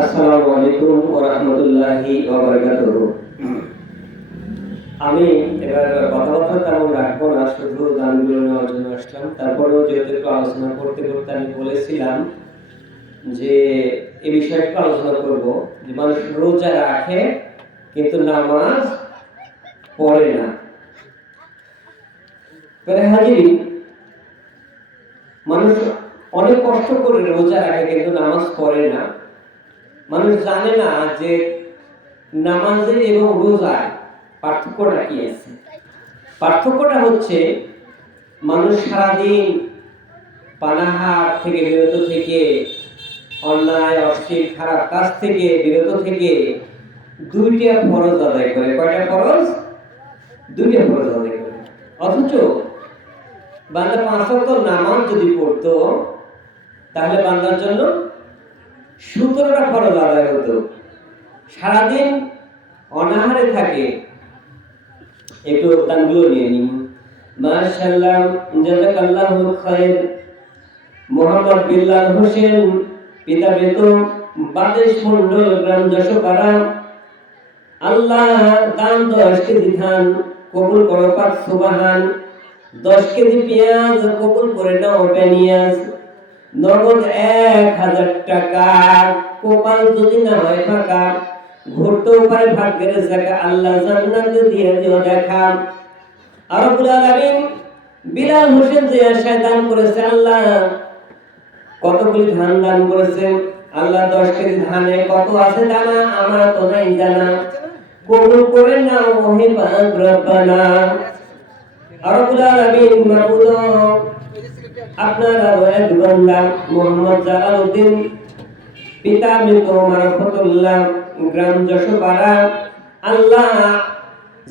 আসসালামু আলাইকুম ওয়া রাহমাতুল্লাহি ওয়া বারাকাতুহু। আমি এবার কথাবার্তা তেমন রাখব না, শুধু গানগুলো নেওয়ার জন্য আসলাম। তারপরেও যেহেতু একটু আলোচনা করতে করতে আমি বলেছিলাম যে এই বিষয়ে একটু আলোচনা করব। যে মানুষ রোজা রাখে কিন্তু নামাজ পড়ে না। হাজিরি, মানুষ অনেক কষ্ট করে রোজা রাখে কিন্তু নামাজ পড়ে না। মানুষ জানে না যে নামাজের এবং রোজার পার্থক্যটা কি আছে? পার্থক্যটা হচ্ছে মানুষ সারাদিন পানাহার থেকে বিরত থেকে, অন্যায়, অশ্লীল, খারাপ কাজ থেকে বিরত থেকে দুইটা ফরজ আদায় করে। কয়টা ফরজ? দুইটা ফরজ আদায় করে। অথচ বান্দা পাঁচ নামাজ যদি পড়তো, তাহলে বান্দার জন্য সতেরোটা ফরজ আদায় হতো সারাদিন অনাহারে থাকে। একটু দানগুলো নিয়ে নিন। মাশাআল্লাহ, জাযাকাল্লাহু খায়র মোহাম্মদ বিল্লাল হোসেন, পিতা বেত বাদেশ মন্ডল গ্রাম যশোপাড়া। আল্লাহ দান দশ কেজি ধান কবুল করো পাক সুবাহান। দশ কেজি পেঁয়াজ কবুল করে নাও পেঁয়াজ নগদ এক হাজার টাকা। কপাল যদি না হয় ফাঁকা ঘুরতেও পারে ভাগ্যের জায়গা আল্লাহ জান্নাতে দিয়ে দিও দেখা। আরবুল আলামিন বিলাল হোসেন যে আশায় দান করেছে, আল্লাহ কতগুলি ধান দান করেছে? আল্লাহ দশ কেজি ধানে কত আছে জানা? আমার তো নাই জানা। কবুল করে নাও ওহে পাক রব্বানা। আরবুল আলামিন মাবুদ আপনার এক বান্দা মোহাম্মদ জালালউদ্দিন, পিতা মৃত মারফতুল্লাহ গ্রাম যশোপাড়া। আল্লাহ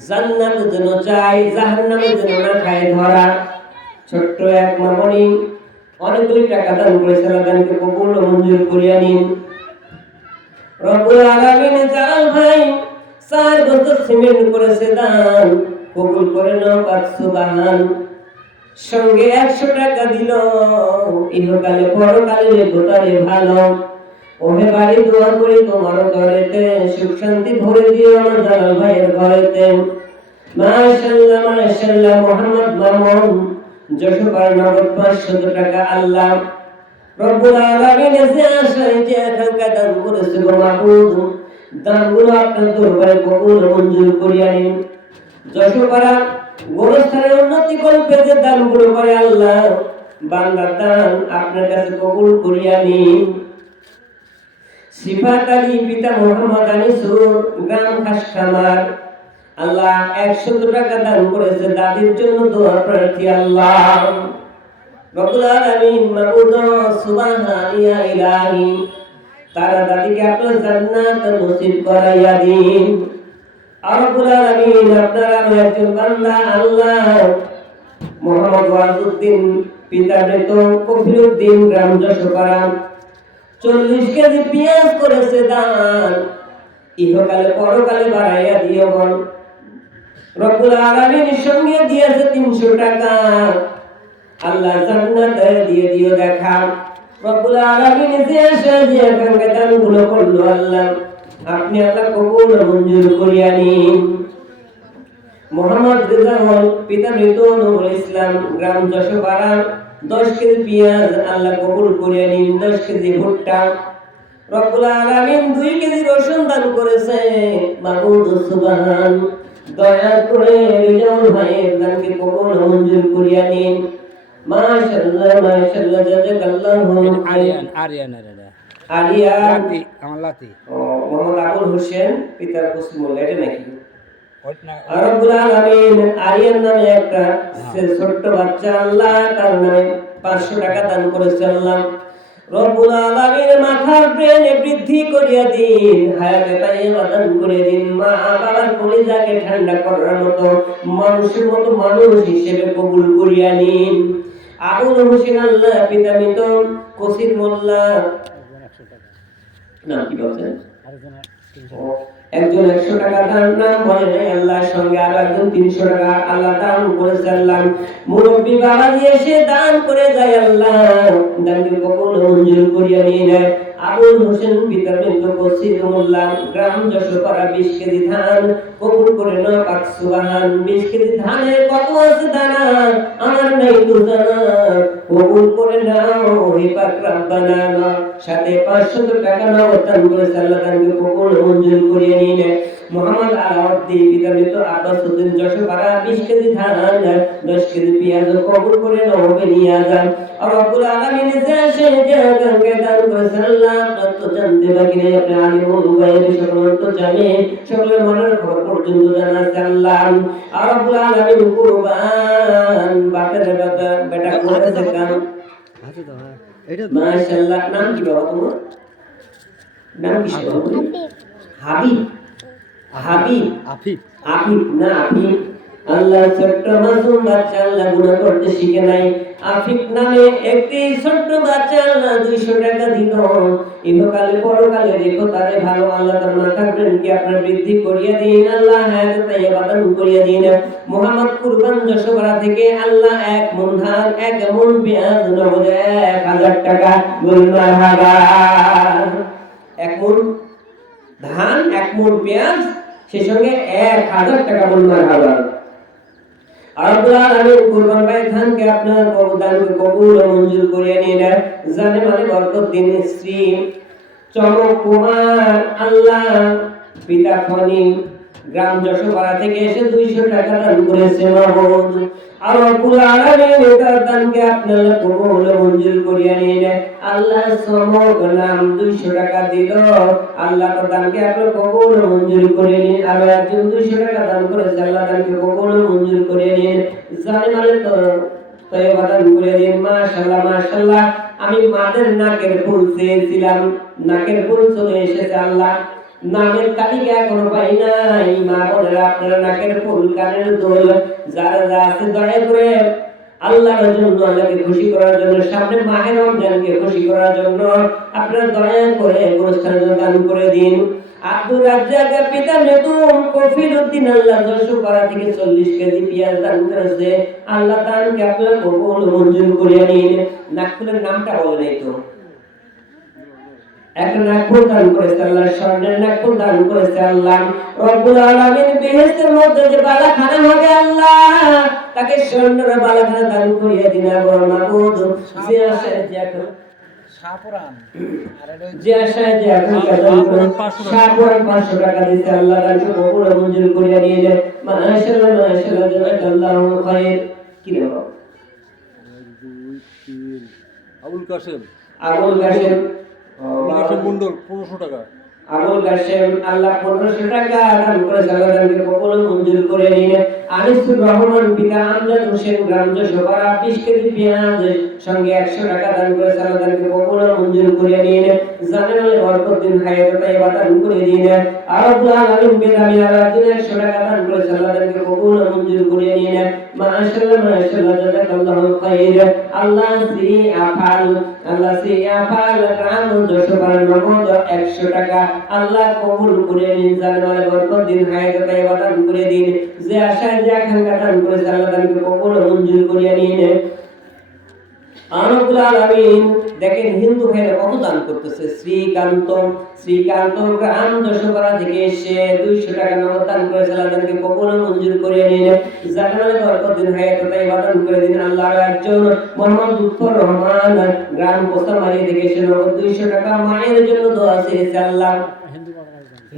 জান্নাত যেন চাই, জাহান্নামে যেন না খায় ধরা। ছোট্ট এক মামনি অনেকগুলি টাকা দান করেছে আল্লাহ দানকে কবুল মঞ্জুর করিয়া নিন। রব্বুল আলামিন জালাল ভাই চার বছর সিমেন্ট করেছে দান, কবুল করে নাও পাক সুবহান। সঙ্গে একশো টাকা দিল। ইহকালে, পরকালে রেখোটারে ভালো। ওহে বাড়ি দোয়া করি তোমার ঘরেতে, সুখ শান্তি ভরে দিও আমার ভাইয়ের ঘরেতে। মাশাআল্লাহ মাশাআল্লাহ মোহাম্মদ মামুন যশোবার নগদ পাঁচশত টাকা আল্লাহ। রব্বুল করেছে গোরস্থানের উন্নতি কল্পে যে দানগুলো করে আল্লাহ বান্দার দান আপনার কাছে কবুল করিয়া নিন সিফাত আলী পিতা মোহাম্মদ আনিসুর গ্রাম খাসখামার। আল্লাহ একশত টাকা দান করেছে দাদির জন্য দোয়া প্রার্থী আল্লাহ। রব্বুল আলামিন মাবুদ সুবহানিয়া ইলাহি, তারা দাদিকে আপনার জান্নাত নসিব করাইয়া দিন। রব্বুল আলামিন আল্লাহ। মোহাম্মদ ওয়াজুদ্দিন পিতা মৃত কফিলুদ্দিন গ্রাম যশোপাড়া। চল্লিশ কেজি পেঁয়াজ করেছে দান। ইহকালে, পরকালে বাড়াইয়া দিও বল। রব্বুল আলামিনের সঙ্গে দিয়েছে তিনশো টাকা। আল্লাহ জান্নাত দিয়ে দিও দেখা। রব্বুল আলামিন যে আসে, যে এখানকার দানগুলো করল আল্লাহ। আপনি আল্লাহ কবুল মঞ্জুর করিয়া নিন মোহাম্মদ রেজাউল পিতা মৃত নবুল ইসলাম, গ্রাম যশোপাড়া, দশ কেজি পেঁয়াজ আল্লাহ কবুল করিয়া নিন দশ কেজি ভুট্টা। রব্বুল আলামিন দুই কেজি রসুন দান করেছে। মাহমুদ সুবহান। দয়া করে রেজাউল ভাইয়ের দানকে কবুল মঞ্জুর করিয়া নিন মাশাআল্লাহ মাশাআল্লাহ জাযাকাল্লাহু আরিয়ান আরিয়ান। আলিয়া। লাতি আমার লাতি। মোহাম্মদ আবুল হোসেন পিতার কুসুমুল্লাহ এটা নাকি? রব্বুল আলামিন আরিয়ান নামে একটা ছোট্ট বাচ্চা আল্লাহ তার নামে পাঁচশো টাকা দান করেছে আল্লাহ। রব্বুল আলামিন মাথার ব্রেনে বৃদ্ধি করিয়া দিন হায়াতে তাইয়্যিবা দান করে দিন। মা বাবার কলিজাকে ঠান্ডা করার মতো মানুষের মতো মানুষ হিসেবে কবুল করিয়া নিন। আবুল হোসেন আল্লাহ পিতা মৃত কসির মোল্লা নাম কি বলছেন? একজন একশো টাকা দান নাম বলে আল্লাহর সঙ্গে আর একজন তিনশো টাকা আল্লাহ দান করে আল্লাহ মুরব্বী বাবা দিয়ে সে দান করে যায় আল্লাহ। দানকে কখনো মঞ্জুর করিয়া নিয়ে নেয়। আবুল হোসেন বসির মোল্লা গ্রাম যশোপাড়া বিশ কেজি ধান, কবুল করে নাও পাক সুবাহান। বিশ কেজি ধানে কত আছে দানা? আমার নাই তো জানা। কবুল করে নাও, হে পাক রাব্বানা। সাথে পাঁচশত টাকা নাও তান করে সাল্লাহ কবুল মঞ্জুর করিয়ে নেয় মোহাম্মদ আলাউদ্দিন পিতা আব্বাস উদ্দিন যশোপাড়া বিশ কেজি ধান দশ কেজি পেঁয়াজ কবুল করে নাও বেরিয়ে যান। রব্বুল আলামিন যে সে জায়গাকে দান করেছেন আপনার তো জানতে বাকি নেই আপনি আলিমুল গায়ব সকল তো জানে সকলের মনের খবর পর্যন্ত জানা আল্লাহ। আর রব্বুল আলামিন কুরবান বাপের বেটা বেটা করেছে কাম এটা মাশাআল্লাহ নাম কি বাবা তোমার? নাম কি হাবিব। হাবিব। আফিফ আফিফ না আফিফ আল্লাহ ছোট্ট মাসুম বাচ্চা আল্লাহ গুনাহ করতে শিখে নাই। আফিফ নামে একটি ছোট্ট বাচ্চা আল্লাহ দুইশো টাকা দিল। ইহকালে পরকালে রেখো তারে ভালো আল্লাহ তার মাথা কি আপনার বৃদ্ধি করিয়া দিন আল্লাহ হায়াত তাইয়াবাদান করিয়া দিন মোহাম্মদ কুরবান যশোবরা থেকে আল্লাহ এক মন ধান এক মন পেঁয়াজ নগদ এক হাজার টাকা হাবা এক মন ধান এক মন পেঁয়াজ সেই সঙ্গে এক হাজার টাকা পরিমাণ হাজার। ধানকে আপনার কবুল মঞ্জুর করিয়া নিয়ে নেন। জানে মানে বরকত দিন শ্রী চমক কুমার, আল্লাহ, পিতা ফনি গ্রাম যশোপাড়া থেকে এসে দুইশো টাকা দান করেছে মাহমুদ। আর রব্বুল আলামিন তার দানকে আপনার মঞ্জুর করিয়া নিয়ে আল্লাহ নাম দুইশো টাকা দিল। আল্লাহ দানকে আপনার মঞ্জুর করে নিন আর একজন দুইশো টাকা দান করেছে, আল্লাহ দানকে মঞ্জুর করে নিন জানে মানে তো করে দিন মাশাআল্লাহ মাশাআল্লাহ, আমি মাদের নাকের ফুল চেয়েছিলাম। নাকের ফুল চলে এসেছে, আল্লাহ। নামের তালিকা এখনও পাই নাই। মা বোনেরা, আপনারা নাকের ফুল, কানের দোল, যারা যা আছে দয়া করে আল্লাহর জন্য, আল্লাহকে খুশি করার জন্য, সামনে মাহে রমজানকে খুশি করার জন্য আপনারা দয়া করে গোরস্থান দান করে দিন। আব্দুর রাজ্জাকের পিতা নতুন কফিল উদ্দিন আল্লাহ পাড়া থেকে চল্লিশ কেজি পেঁয়াজ দান করেছে। আল্লাহ দানকে আপনার কবুল মঞ্জুর করিয়া নিন। নাগপুরের নামটা বলে নাই তো। এক নাগপুর দান করেছে আল্লাহ স্বর্ণের নাগপুর দান করেছে আল্লাহ রব্বুল আলামিন বেহেশতের মধ্যে যে বালাখানা হবে আল্লাহ তাকে স্বর্ণের বালাখানা দান করিয়া দিন বড় মাবুদ যে আশায় যে এখন শাহপুরান। আর এটা যে আশায় যে এখন সাপুরান পাঁচশো টাকা। দিতে আল্লাহ তাকে কবুল মঞ্জুর করিয়া নিয়ে নেন মাশাআল্লাহ মাশাআল্লাহ জাযাকাল্লাহু খায়র কি রে আবুল কাসেম আবুল কাসেম মন্ডল পনেরোশো টাকা। আবুল আল্লাহ পনেরোশো টাকা ও মঞ্জুর করে নিন আনিসুর রহমান, পিতা আমজাদ হোসেন বিশ কেজি পেঁয়াজ সঙ্গে একশো টাকা দান করে সালাদানকে ও মঞ্জুর করে আলে বরকত দিন করে আরবুল আলামিন বেদামি আলাদিন একশো টাকা দান করে সালাদানকে ও মঞ্জুর করে জাযাকাল্লাহু খাইর। আল্লাহ শ্রী আফাল, আল্লাহ শ্রী আফাল নগদ একশো টাকা আল্লাহ কবুল করে নিন জানমালে বরকত দিন, হায়াত তাইবা দান করে দিন। যে আশায় যে আকাঙ্ক্ষা দান করে আল্লাহ দানকে কবুল মঞ্জুর করিয়া নিন। আনবুল আলামিন দেখেন হিন্দু ভাইরা কত দান করতেছে। শ্রীকান্ত শ্রীকান্ত গ্রাম যশোপাড়া থেকে এসে দুইশো টাকা নগদ দান করে সালাদানকে ও মঞ্জুর বরকত দিন হায়াত তাই করে দিন আল্লাহর একজন মোহাম্মদ রহমান। গ্রাম থেকে নগদ দুইশো টাকা মায়ের জন্য দোয়া চেয়েছে আল্লাহ।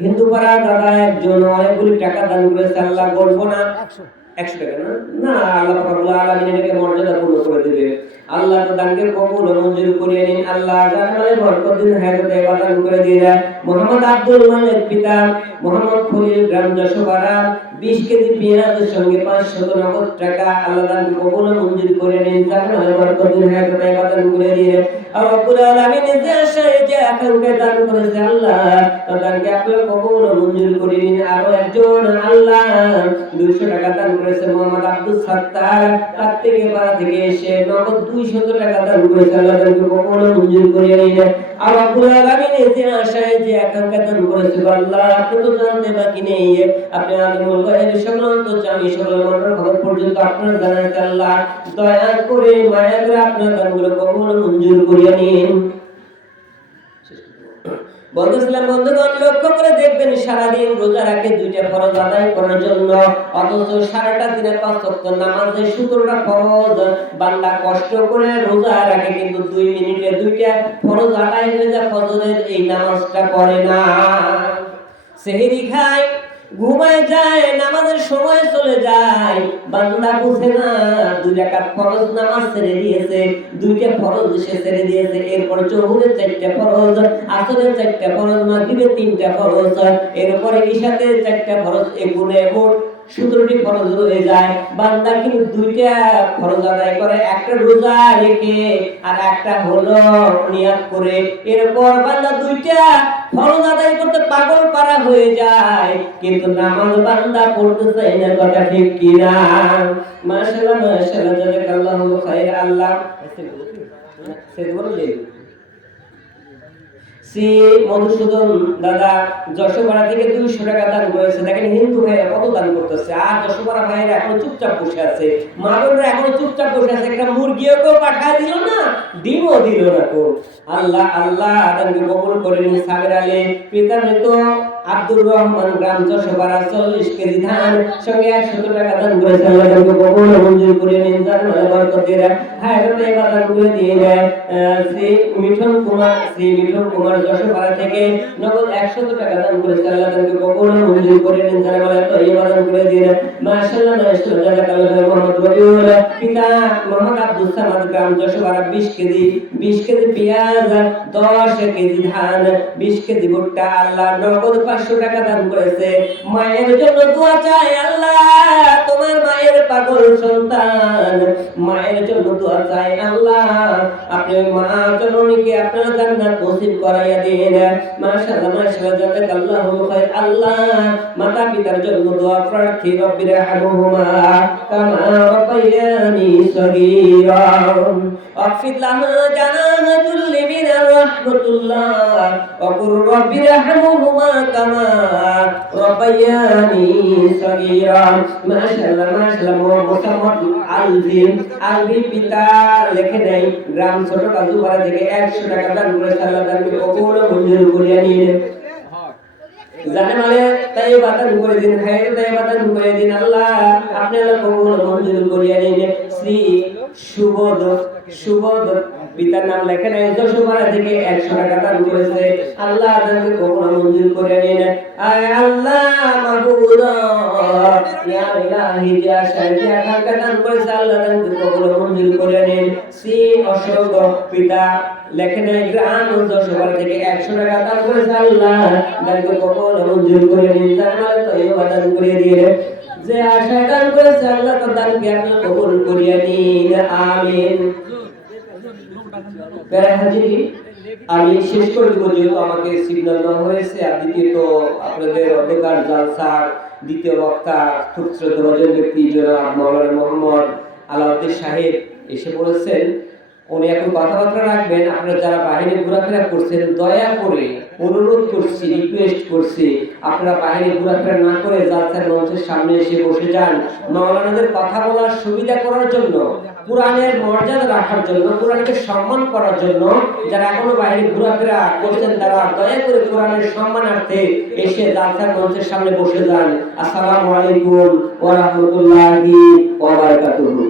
হিন্দু পাড়া দাদা একজন অনেকগুলি টাকা দান করেছে আল্লাহ বলব না? একশো টাকা না? না, আল্লাহ এটাকে মর্যাদা পূর্ণ করে দিবে আল্লাহ তো দানকে কবুল ও মঞ্জুর করিয়ে নিন। আল্লাহ জানালে বরকত দিন হায়াত দান করে দিন। মোহাম্মদ আব্দুল মালিক পিতা, মোহাম্মদ খলিল গ্রাম যশোপাড়া বিশ কেজি পেঁয়াজের সঙ্গে পাঁচশত নগদ টাকা আল্লাহ দানকে কবুল ও মঞ্জুর করে নিন। জানালে বরকত দিন হায়াত দান করে দিন। আর আলামিন যে আশায়, যে আকাঙ্ক্ষায় দান করেছে আল্লাহ তাদেরকে আপনার কখনো মঞ্জুর করে নিন। আরও একজন আল্লাহ দুইশো টাকা দান করেছে মোহাম্মদ আব্দুল সাত্তার। তার থেকে পাড়া থেকে এসে নগদ দুইশত টাকা দান করেছে আল্লাহ তাদেরকে কখনো মঞ্জুর করিয়ে নিন আর আব্বুল আলামিন যে আশায় যে একাঙ্কা দান করেছে আল্লাহ আপনি তো জানতে বাকি নেই। আপনি আলিমুল গায়েব সকল অন্তর্যামী সকল মনের খবর পর্যন্ত আপনার জানাতে আল্লাহ, দয়া করে মায়া করে আপনার দানগুলো কখনো মঞ্জুর করিয়ে নিন। বলতেছিলাম বন্ধুগণ, লক্ষ্য করে দেখবেন সারাদিন রোজা রাখে দুইটা ফরজ আদায় করার জন্য। অথচ সারাটা দিনে পাঁচ ওয়াক্ত নামাজে সতেরোটা ফরজ। বান্দা কষ্ট করে রোজা রাখে, কিন্তু দুই মিনিটে দুইটা ফরজ আদায় হয়ে যায়, ফজরের এই নামাজটা করে না। সেহেরি খায় ঘুমায় যায়, নামাজের সময় চলে যায়। বান্দা বুঝে না, দুই রাকাত ফরজ নামাজ ছেড়ে দিয়েছে, দুইটা ফরজ সে ছেড়ে দিয়েছে। এরপর জোহরের চারটা ফরজ, আসরের চারটা ফরজ, মাগরিবের তিনটা ফরজ, এরপরে ইশাতে চারটা ফরজ এগুলো মোট সতেরোটি ফরজ রয়ে যায়। বান্দা কিন্তু দুইটা ফরজ আদায় করে একটা রোজা রেখে আর একটা হলো নিয়াত করে। এরপর বান্দা দুইটা ফরজ আদায় করতে পাগল পারা হয়ে যায়। কিন্তু নামাজ বান্দা পড়তে চাই না কথা ঠিক কিনা? মাশাআল্লাহ মাশাআল্লাহ জাযাকাল্লাহু খাইর আল্লাহ। সে বললে শ্রী মধুসূদন দাদা যশোপাড়া থেকে দুইশো টাকা দান করেছে। দেখেন হিন্দু ভাইরা কত দান করতেছে। আর যশোপাড়া ভাইয়েরা এখনও চুপচাপ বসে আছে। মা বোনরা এখনও চুপচাপ বসে আছে। একটা মুরগিও কেউ পাঠায় দিল না, ডিমও দিল না কো আল্লাহ আল্লাহ, আদানকে কবুল করেন সাগর আলী। পিতার মৃত আব্দুর রহমান গ্রাম যশোপাড়া চল্লিশ কেজি ধান, সঙ্গে একশত টাকা দান করেছে আল্লাহ দানকে কবুল মঞ্জুর করে নিন। যার মানে বরকতের হ্যাঁ এটা এবার দান করে দিয়ে দেয় শ্রী মিঠুন কুমার, শ্রী মিঠুন কুমার যশোপাড়া থেকে নগদ একশত টাকা দান করেছে আল্লাহ তাকে কখনো মঞ্জুর করে নিন। যারা তো এই দান করে দিয়ে মাশাআল্লাহ মাশাআল্লাহ যারা কালো মোহাম্মদ রবিউল পিতা মোহাম্মদ আব্দুল সামাদ গ্রাম যশোপাড়া 20 কেজি 20 কেজি পেঁয়াজ 10 কেজি ধান 20 কেজি ভুট্টা, আল্লাহ নগদ 500 টাকা দান করেছে মায়ের জন্য দোয়া চাই আল্লাহ তোমার মায়ের পাগল সন্তান মায়ের জন্য দোয়া চাই আল্লাহ আপনি ওই মা জননীকে আপনার জান্নাত নসিব করাইয়া দিন মাশাআল্লাহ মাশাআল্লাহ জাযাকাল্লাহু খাইর আল্লাহ মাতা পিতার জন্য দোয়া প্রার্থী রব্বির হামহুমা কামা রাব্বায়ানি সগীরা واخفض لها جناح ذل من رحمة الله وقل رب ارحمهما كما ربياني صغيرا ما شاء الله ما شاء الله মোহাম্মদ আলভি আলভি পিতা লেখে নেই গ্রাম ছোট কাজুপাড়া থেকে একশো টাকা দান করে সাল্লাহ দানকে কখনো মঞ্জুর করিয়া নিয়ে জানে মানে তাই বাতান করে দিন খাই তাই বাতান করে দিন আল্লাহ আপনি আল্লাহ কবুল ও মঞ্জুর করিয়া নিন শ্রী সুবোধ সুবোধ পিতার নাম লেখেন যশোপাড়া থেকে একশো টাকা দান করেছে। আল্লাহ ও মঞ্জুর আয় আল্লাহ ইলাহি, যে আশায়, যে আকাঙ্ক্ষা দান করেছে, আল্লাহ ও মঞ্জুর নিন শ্রী অশোক পিতা লেখেন গ্রাম যশোপাড়া থেকে একশো টাকা দান করেছে, আল্লাহ ও মঞ্জুর করে নিন তার মানে তো এই করিয়ে দিয়ে যে আশা দান করেছে, আল্লাহ আপনি কবুল করিয়া নিন। আমিন। যারা বাহিরে ঘোরাফেরা করছেন, দয়া করে অনুরোধ করছি রিকোয়েস্ট করছি, আপনারা বাহিরে ঘোরাফেরা না করে জালসার মঞ্চের সামনে এসে বসে যান। মাওলানাদের কথা বলার সুবিধা করার জন্য কোরআনের মর্যাদা রাখার জন্য কোরআনকে সম্মান করার জন্য যারা এখনও বাইরে ঘোরাফেরা করছেন, তারা দয়া করে কোরআনের সম্মানার্থে এসে জালসার মঞ্চের সামনে বসে যান। আসসালামু আলাইকুম ওয়া রাহমাতুল্লাহি ওয়া বারাকাতুহু।